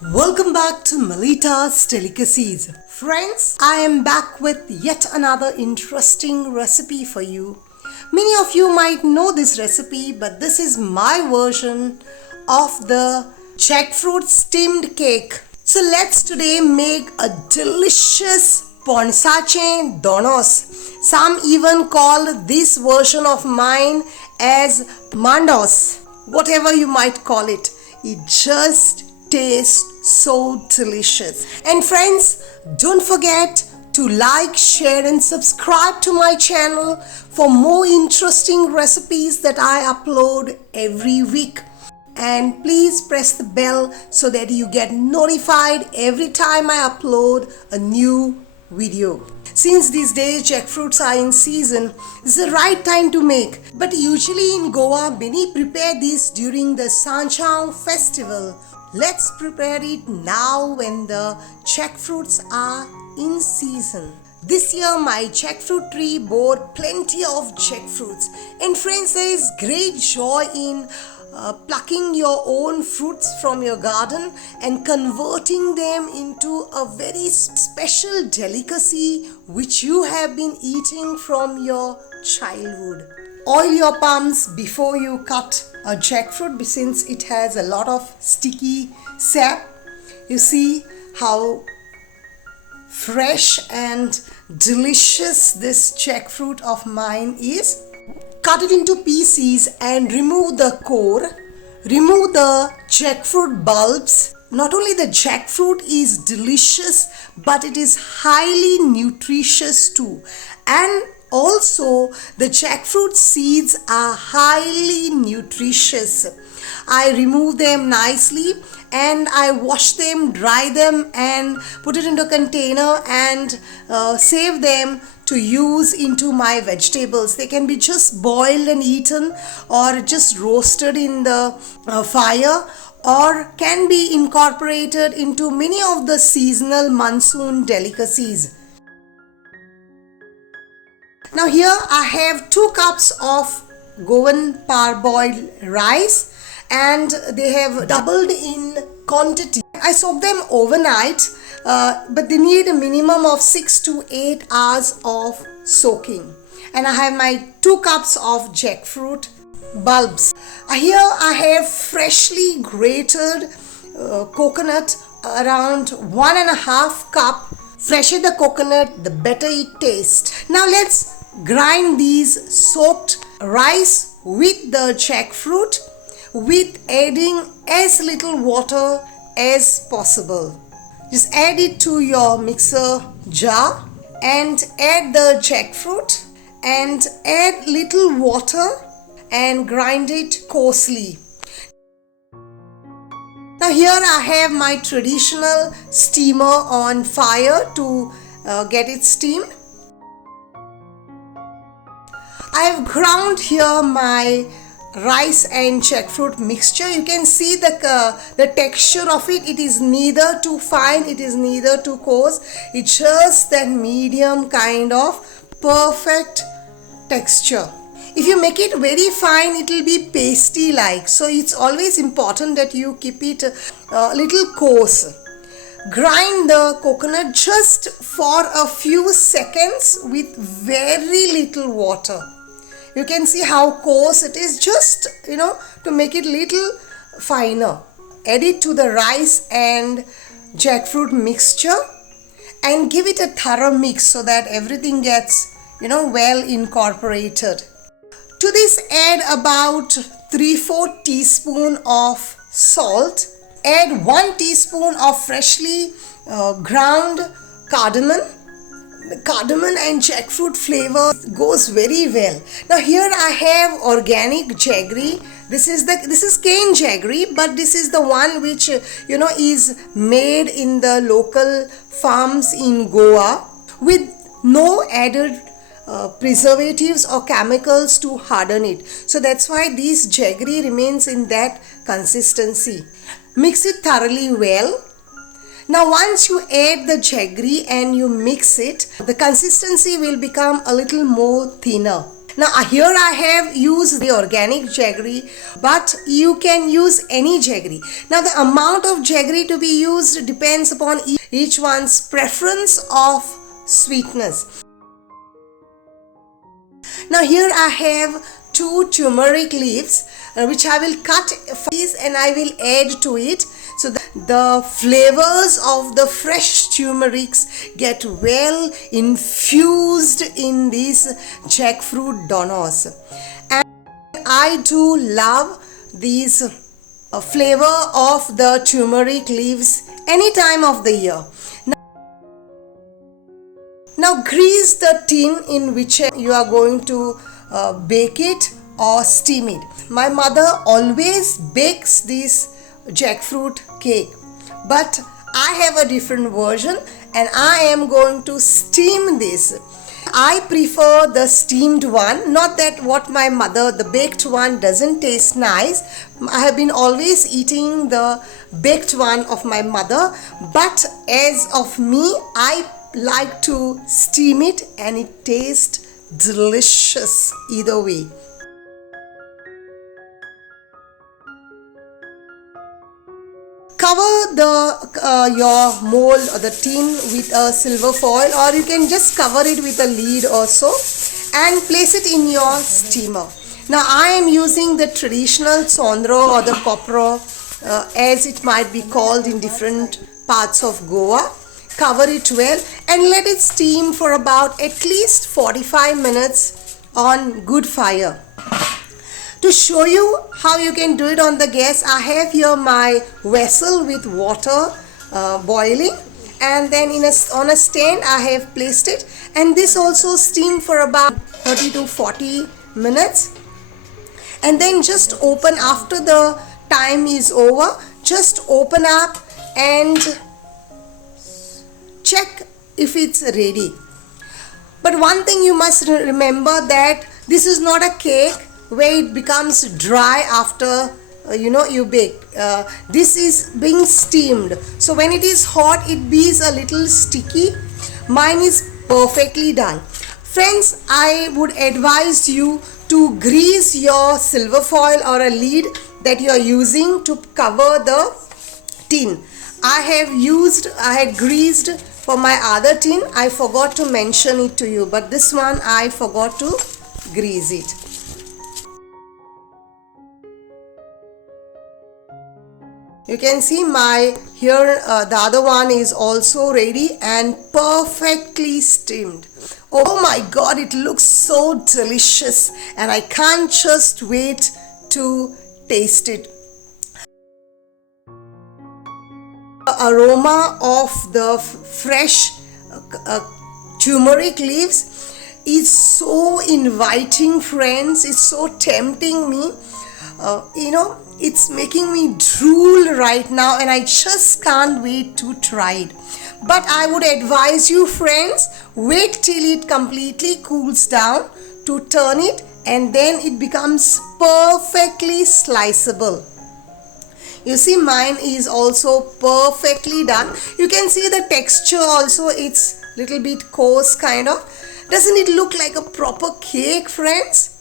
Welcome back to Melita's Delicacies. Friends, I am back with yet another interesting recipe for you. Many of you might know this recipe, but this is my version of the jackfruit steamed cake. So let's today make a delicious Ponsache Dhonos. Some even call this version of mine as Mandos. Whatever you might call it, it just tastes so delicious. And friends, don't forget to like, share and subscribe to my channel for more interesting recipes that I upload every week. And please press the bell so that you get notified every time I upload a new video. Since these days jackfruits are in season, this is the right time to make. But usually in Goa, many prepare this during the Ponsache festival. Let's prepare it now when the jackfruits are in season. This year my jackfruit tree bore plenty of jackfruits. And friends, there is great joy in plucking your own fruits from your garden and converting them into a very special delicacy which you have been eating from your childhood. Oil your palms before you cut a jackfruit since it has a lot of sticky sap. You see how fresh and delicious this jackfruit of mine is. Cut it into pieces and remove the core. Remove the jackfruit bulbs. Not only the jackfruit is delicious, but it is highly nutritious too. And also the jackfruit seeds are highly nutritious. I remove them nicely and I wash them, dry them and put it into a container and save them to use into my vegetables. They can be just boiled and eaten or just roasted in the fire, or can be incorporated into many of the seasonal monsoon delicacies. Now here I have 2 cups of Goan parboiled rice and they have doubled in quantity. I soak them overnight, but they need a minimum of 6 to 8 hours of soaking. And I have my 2 cups of jackfruit bulbs. Here I have freshly grated coconut, around 1.5 cup. Fresher the coconut, the better it tastes. Now let's grind these soaked rice with the jackfruit with adding as little water as possible. Just add it to your mixer jar and add the jackfruit and add little water and grind it coarsely. Now here I have my traditional steamer on fire to get it steamed. I have ground here my rice and jackfruit mixture. You can see the texture of it. It is neither too fine, it is neither too coarse. It's just that medium kind of perfect texture. If you make it very fine, it will be pasty like. So it's always important that you keep it a little coarse. Grind the coconut just for a few seconds with very little water. You can see how coarse it is, just to make it little finer. Add it to the rice and jackfruit mixture and give it a thorough mix so that everything gets well incorporated. To this add about 3/4 teaspoon of salt. Add 1 teaspoon of freshly ground cardamom. The cardamom and jackfruit flavor goes very well. Now here I have organic jaggery. This is cane jaggery, but this is the one which is made in the local farms in Goa with no added preservatives or chemicals to harden it. So that's why this jaggery remains in that consistency. Mix it thoroughly well. Now once you add the jaggery and you mix it, the consistency will become a little more thinner. Now here I have used the organic jaggery, but you can use any jaggery. Now the amount of jaggery to be used depends upon each one's preference of sweetness. Now here I have 2 turmeric leaves which I will cut and I will add to it, so that the flavors of the fresh turmerics get well infused in these jackfruit donos. And I do love these flavor of the turmeric leaves any time of the year. Now grease the tin in which you are going to bake it or steam it. My mother always bakes this jackfruit cake, but I have a different version and I am going to steam this. I prefer the steamed one, not that what my mother, the baked one doesn't taste nice. I have been always eating the baked one of my mother, but as of me, I like to steam it and it tastes delicious either way. Cover your mold or the tin with a silver foil, or you can just cover it with a lid or so and place it in your steamer. Now I am using the traditional sondro or the kopro as it might be called in different parts of Goa. Cover it well and let it steam for about at least 45 minutes on good fire. To show you how you can do it on the gas, I have here my vessel with water boiling, and then on a stand I have placed it, and this also steam for about 30 to 40 minutes. And then just open after the time is over, just open up and check if it's ready. But one thing you must remember, that this is not a cake where it becomes dry after you bake. This is being steamed, so when it is hot it bees a little sticky. Mine is perfectly done. Friends, I would advise you to grease your silver foil or a lid that you are using to cover the tin. I had greased for my other tin. I forgot to mention it to you, but this one I forgot to grease it. You can see the other one is also ready and perfectly steamed. Oh my god, it looks so delicious and I can't just wait to taste it. The aroma of the fresh turmeric leaves is so inviting, friends. It's so tempting me. It's making me drool right now and I just can't wait to try it. But I would advise you, friends, wait till it completely cools down to turn it, and then it becomes perfectly sliceable. You see, mine is also perfectly done. You can see the texture also, it's little bit coarse kind of. Doesn't it look like a proper cake, friends?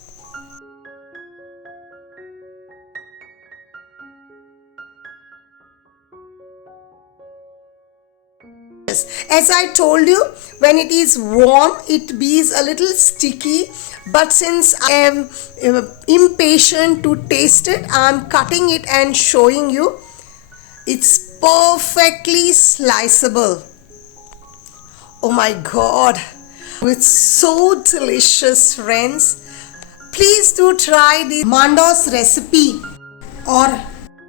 As I told you, when it is warm, it bees a little sticky, but since I am impatient to taste it, I am cutting it and showing you. It's perfectly sliceable. Oh my god, it's so delicious, friends. Please do try the Mandos recipe or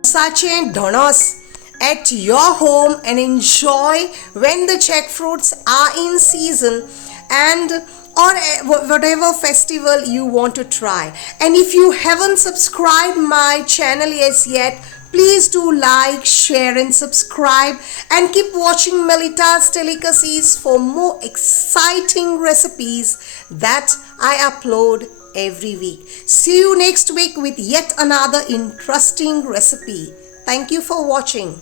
Ponsache Dhonos at your home and enjoy when the jackfruits are in season, and or whatever festival you want to try. And if you haven't subscribed my channel as yet, please do like, share and subscribe, and keep watching Melita's Delicacies for more exciting recipes that I upload every week. See you next week with yet another interesting recipe. Thank you for watching.